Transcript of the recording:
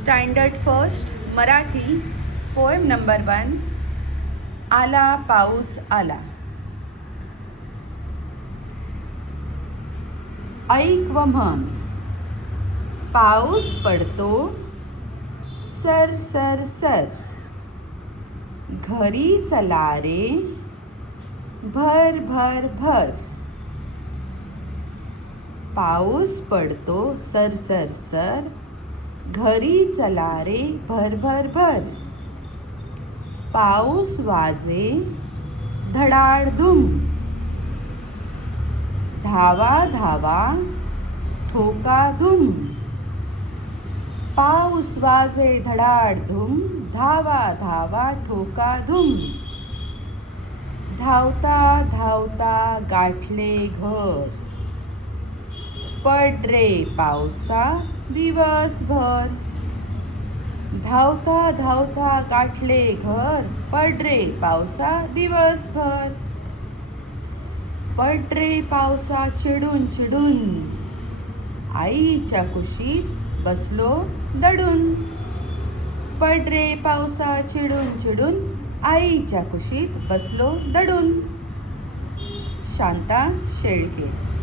Standard first Marathi poem number 1. आला पाऊस आला. ऐक व म्हण, पाऊस पडतो सर सर सर. घरी चला रे भर भर भर. पाऊस पडतो सर सर सर. घरी चला रे भर भर भर. पाऊस वाजे धडाडधूम. धावा धावा ठोका धूम. पाऊस वाजे धडाडधूम. धावा धावा ठोका धूम. धावता धावता गाठले घर. पड रे पावसा दिवसभर. धावता धावता गाठले घर. पड रे पावसा दिवसभर. पड रे पावसा चिडून चिडून. आईच्या कुशीत बसलो दडून. पड रे पावसा चिडून चिडून. आईच्या कुशीत बसलो दडून. शांता शेळके.